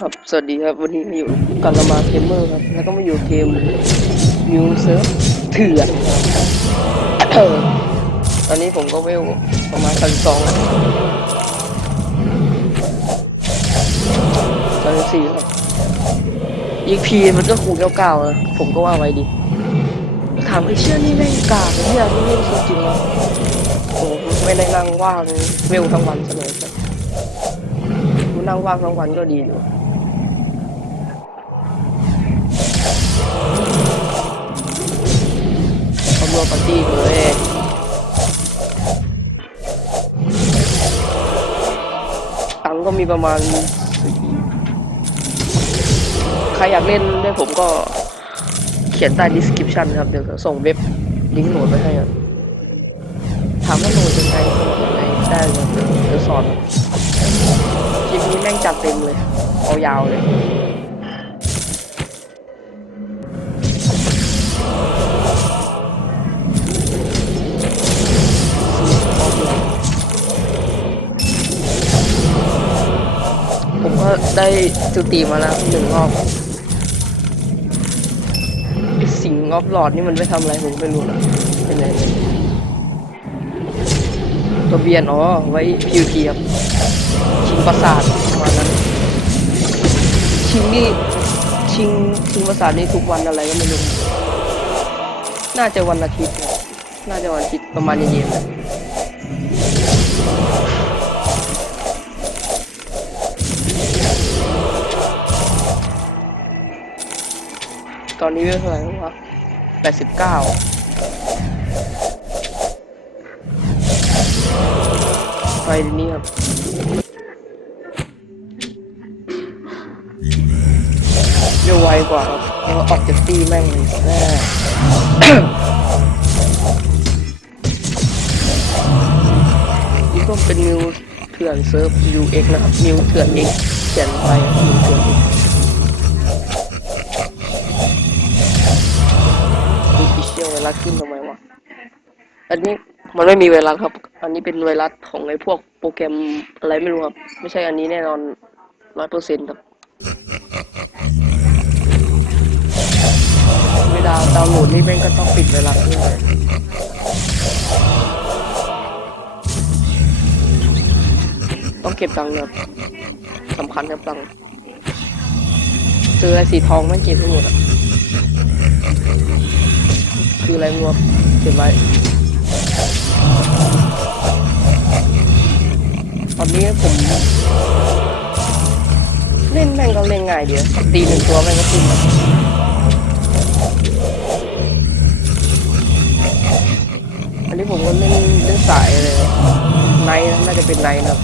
ครับสวัสดีครับ วันนี้มาอยู่กับเรามาเกมเมอร์ครับ แล้วก็มาอยู่เกมมิวเซิร์ฟเถื่อนออตอนนี้ผมก็เวลประมาณพันสองตอนสี่ครับอีกพีมันก็คงเก้าๆนะผมก็ว่าไว้ดีถามไอ้เชื่อนี่แม่งกากที่ยากนี่เล่นจริงๆวะโอ้ไม่ได้นั่งว่างเวลทั้งวันเสมอครับนั่งว่างทั้งวันก็ดีอยู่ มีประมาณใครอยากเล่นด้วยผมก็เขียนใต้ description ครับ เดี๋ยวส่งเว็บลิงก์โหลดไปให้ครับถามว่าโหลดยังไงโหลดยังไงได้เลยเดี๋ยวเดี๋ยวสอนคลิปนี้แม่งจัดเต็มเลย เอายาวเลย ได้จุติมาแล้วหนึ่งรอบสิงออฟหลอดนี่มันไปทำอะไรผมไม่รู้นะเป็นไงเนี่ยตัวเบียนอ๋อไว้พิวเทีครับชิงประสาทประมาณนั้น ชิงนี่ชิงชิงประสาทนี่ทุกวันอะไรก็ไม่รู้น่าจะวันอาทิตย์นะน่าจะวันอาทิตย์ประมาณเย็นๆ ตอนนี้เวลเท่าไหร่วะแปดสิบเก้าไปนี่ครับเร็วไวกว่าครับแล้วออกจากตีแม่งแน่นี่ก็เป็นมิวเถื่อนเซิร์ฟ UX นะครับมิวเถื่อน X เขียนไปมิวเถื่อน X พิเชียเวลาขึ้นทำไมวะ อันนี้มันไม่มีเวลาครับ อันนี้เป็นไวรัสของไอ้พวกโปรแกรมอะไรไม่รู้ครับ ไม่ใช่อันนี้แน่นอนร้อยเปอร์เซ็นต์ครับเวลาดาวน์โหลดนี่แม่งก็ต้องปิดเวลาด้วยต้องเก็บตังค์ครับสำคัญครับตังค์เจออะไรสีทองแม่งเก็บทั้งหมดอะ คืออะไรงวเก็บไว้ ตอนนี้ผม เล่นแม่งก็เล่นง่ายเดียวตีหนึ่งตัวแม่งก็ขึ้นอันนี้ผมก็เล่นเล่นสายเลยไนน่าจะเป็นไนท์นะครับ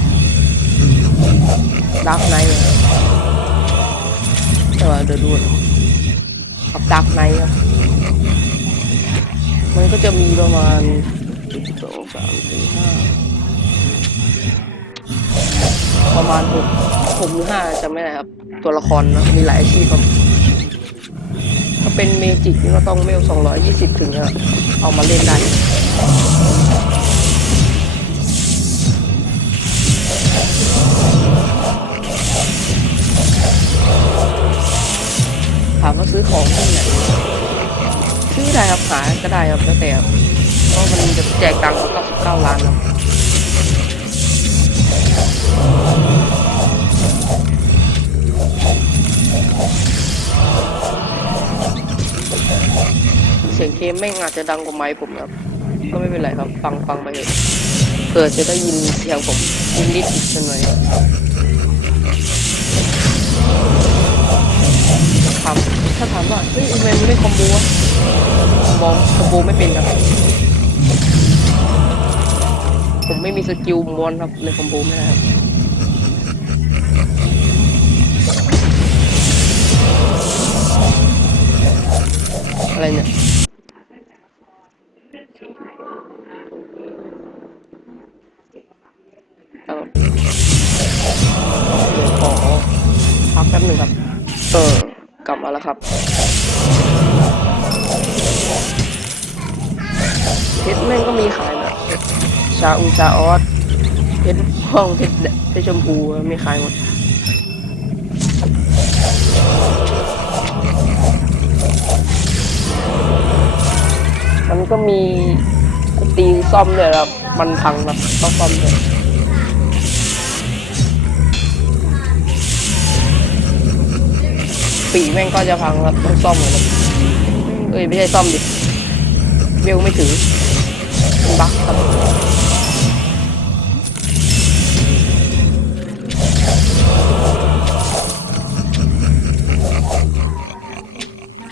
ดักไนท์แต่ว่าเดี๋ยวดูครับดักไนท์ครับ มันก็จะมีประมาณสองสามสี่ห้าประมาณหกหกหรือห้าจำไม่ได้ครับ ตัวละครนะมีหลายอาชีพครับ ถ้าเป็นเมจิกนี่ก็ต้องเมลสองร้อยยี่สิบถึงอะเอามาเล่นได้ถามว่าซื้อของที่ไหน ซื้อได้ครับขายก็ได้ครับแล้วแต่ครับเพราะมันจะแจกตังค์ก็เก้าล้านครับเสียงเกมแม่งอาจจะดังกว่าไมค์ผมครับ ก็ไม่เป็นไรครับ ฟังฟังไปเถอะเผื่อจะได้ยินเสียงผมยินนิดอีกหน่อย ครับถ้าถามว่าเฮ้ยทำไมมึงไม่คอมโบวะมองคอมโบไม่เป็นครับ ผมไม่มีสกิลมอนครับเลยคอมโบไม่ได้ครับอะไรเนี่ยเอาเดี๋ยวขอพักแป๊บหนึ่งครับ เออ มาแล้วครับเพชรแม่งก็มีขายนะชาอูชาออสเพชรห้องเพชรเพชรชมพูมีขายหมดมันก็มีตีซ่อมด้วยครับ มันพังแบบต้องซ่อมเลย ปีกแม่งก็จะพังครับต้องซ่อมเลยเอ้ยไม่ใช่ซ่อมดิเบลไม่ถึงบั๊กครับ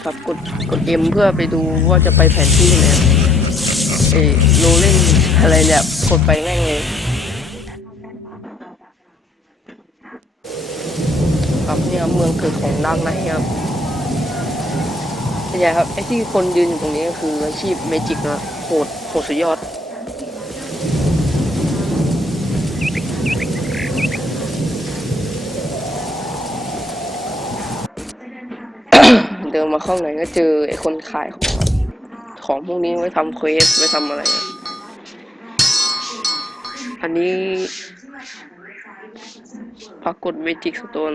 ครับกดกดเอ็มเพื่อไปดูว่าจะไปแผนที่ไหนเอ้โรลลิ่งอะไรเนี่ยกดไปแม่งเลย ครับเนี่ยเมืองเกิดของดังนะครับเป็นไงครับไอ้ที่คนยืนอยู่ตรงนี้ก็คืออาชีพเมจิกนะโหดโหดสุดยอดเดินมาเข้าไหนก็เจอไอ้คนขายของของพวกนี้ไว้ทำเควสไว้ทำอะไร อันนี้ ปรากฏเวจิกสโตน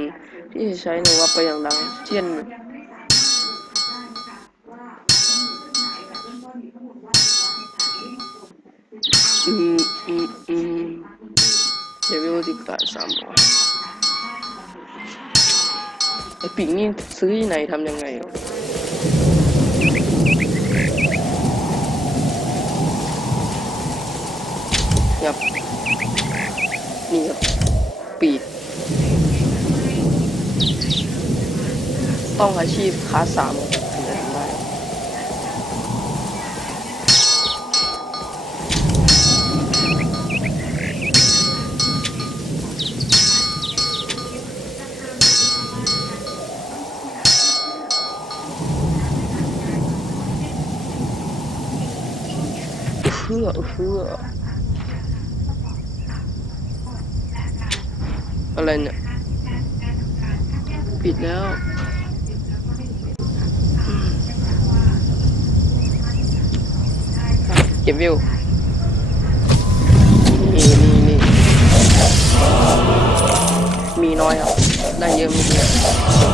ที่ใช้ในวัดไปอย่างดัง เช่นอืมอืมอืมเลเวลสิบแปดสามร้อยไอปิงนี่ซื้อที่ไหนทำยังไงอะครับนี่ครับปีก ต้องอาชีพค้าสามถึงจะทำได้เพื่อเพื่ออะไรเนี่ย ปิดแล้วอะเก็บวิว นี่นี่นี่มีน้อยครับ ได้เยอะไม่เยอะ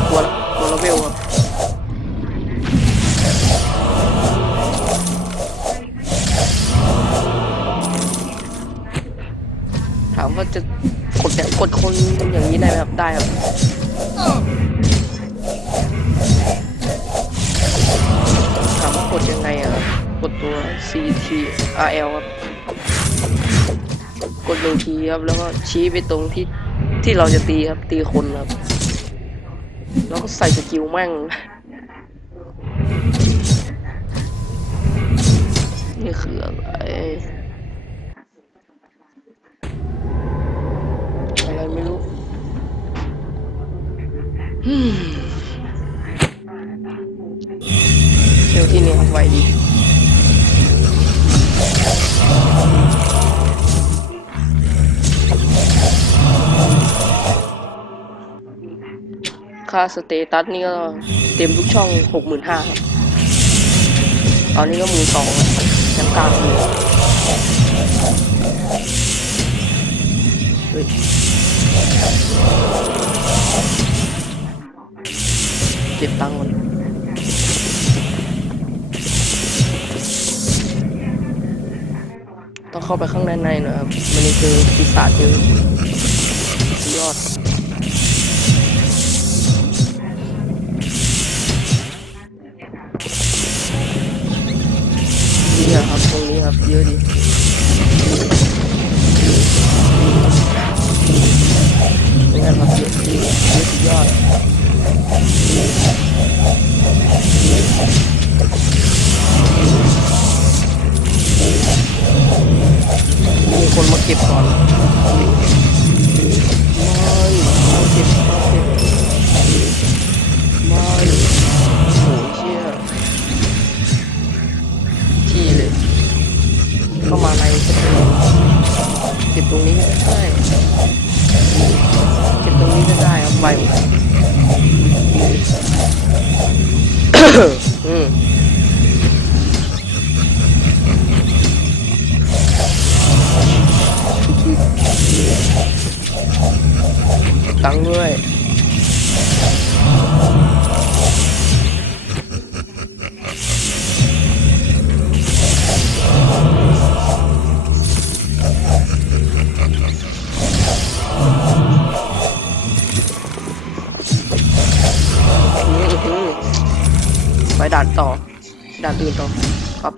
ตัวละตัวละเวลครับถามว่าจะกดแบบกดคนอย่างนี้ได้ไหมครับ ได้ครับ C T R L ครับ กดหนึ่งทีครับ แล้วก็ชี้ไปตรงที่ที่เราจะตีครับ ตีคนครับ แล้วก็ใส่สกิลแม่ง นี่คืออะไรอะไรไม่รู้เที่ยวที่นี่ครับไวดี ค่าสเตตัสนี่ก็เต็มทุกช่องหกหมื่นห้าครับ ตอนนี้ก็มือสองยังกลางอยู่เฮ้ยเก็บตังค์ก่อนต้องเข้าไปข้างในในหน่อยครับ มันยังเจอปีศาจเยอะสุดยอด ตร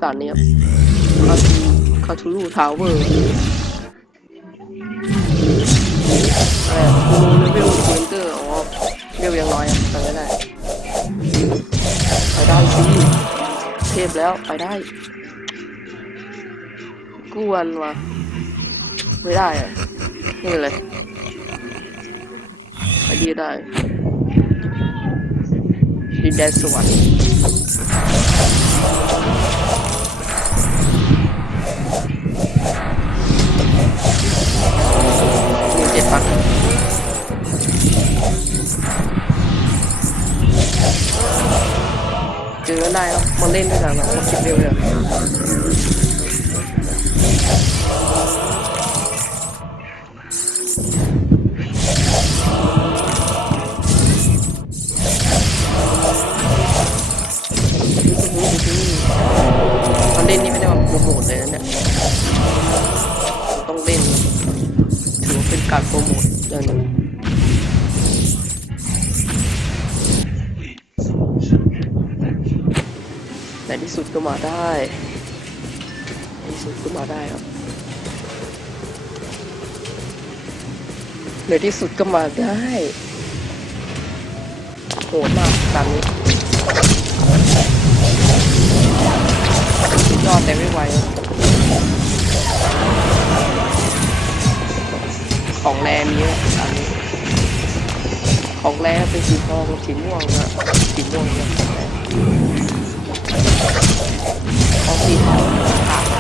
ด่านนี้ครับคาทูคาทูรูทาวเวอร์อะไรคูโรเลเวลเวนเตอร์อ๋อเร็วยังน้อยอะไปไม่ได้ ไปได้สิเทพแล้วไปได้ กวนว่ะไม่ได้อะนี่เลยไปดีได้ดินแดนสวรรค์ ได้ครับมาเล่นด้วยนนะมาคิดเร็วเลยตอนเล่นนี่ไม่ได้มาโปรโมทเลยนะเนี่ยต้องเล่นถือว่าเป็นการโปรโมทอย่างหนึ่ง ดก็มาได้ดีสุดก็มาได้ครับในที่สุดก็มาได้โหดมากตามนี้ยอดแต่ไม่ไหวของแรมีเยอะอันนี้ของแรเป็นสีทองสีม่วงนะสีม่วงนี่ย ของแรของสีทองราค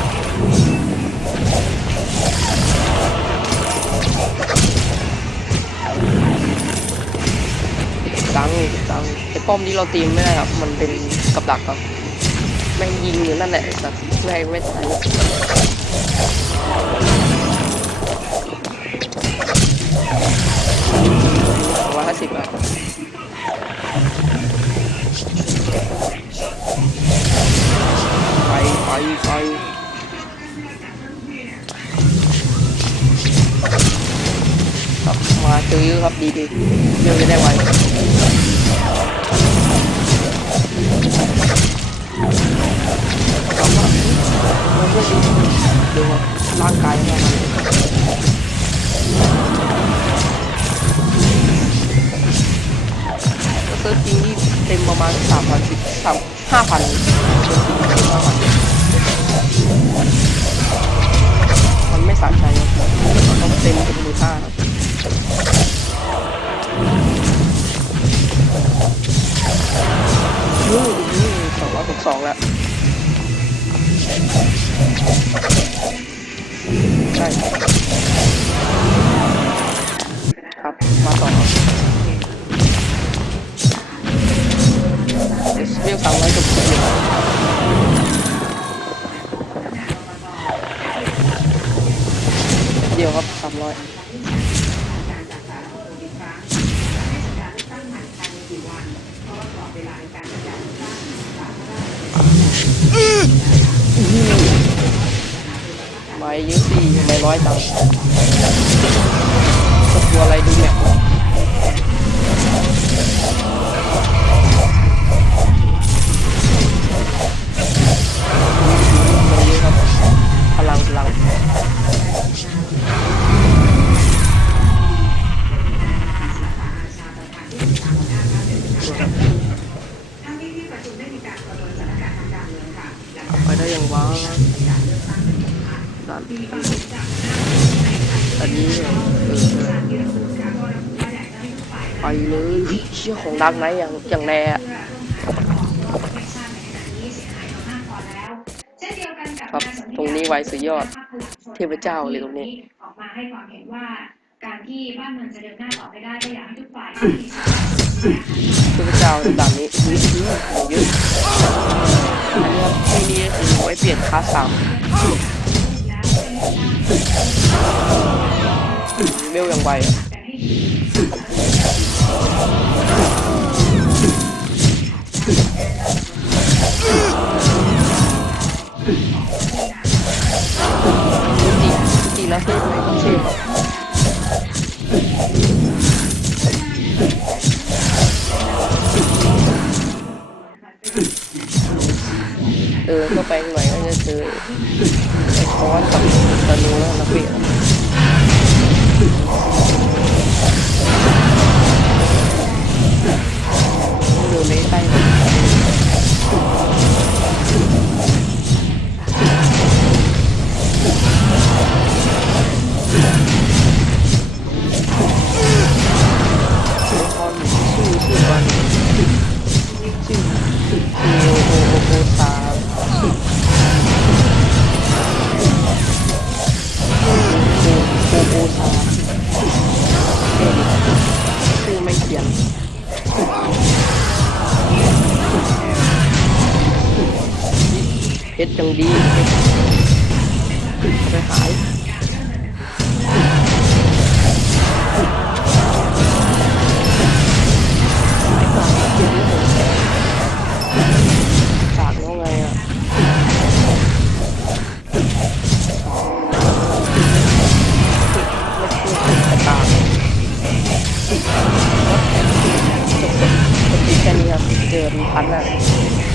ตังตังไอ้ป้อมที่เราตีมไม่ได้ครับ มันเป็นกับดักครับ แม่งยิงอยู่นั่นแหละไอ้สัตว์แม่งไม่ตาย ดีดีเดี๋ยวจะได้ไวร่ามันก็ดีดูว่าร่างกายเนี่ยก็เซิร์ชจริงนี่เต็มประมาณสามพันสิบสามห้าพันห้าพันมันไม่สะใจครับต้องเต็มเป็นมูลค่าครับ นี่สองร้อยหกสองแล้วใช่ครับ มาต่อเรียกสามร้อยจบเลยเดียวครับสามร้อยไม่เยอะ สิ เชี่ยของดังไหนอย่างอย่างแน่ครับตรงนี้ไว้สุดยอด เทพเจ้าเลยตรงนี้ออกมาให้ความเห็นว่าการที่บ้านเมืองจะเดินหน้าต่อไปได้ก็อยากให้ทุกฝ่ายเทพเจ้าด่านนี้อื้อหือเยอะอันนี้ครับที่นี่คือไว้เปลี่ยนคลาสสามเร็วอย่างไว Okay. เพชรยังดีไปหาย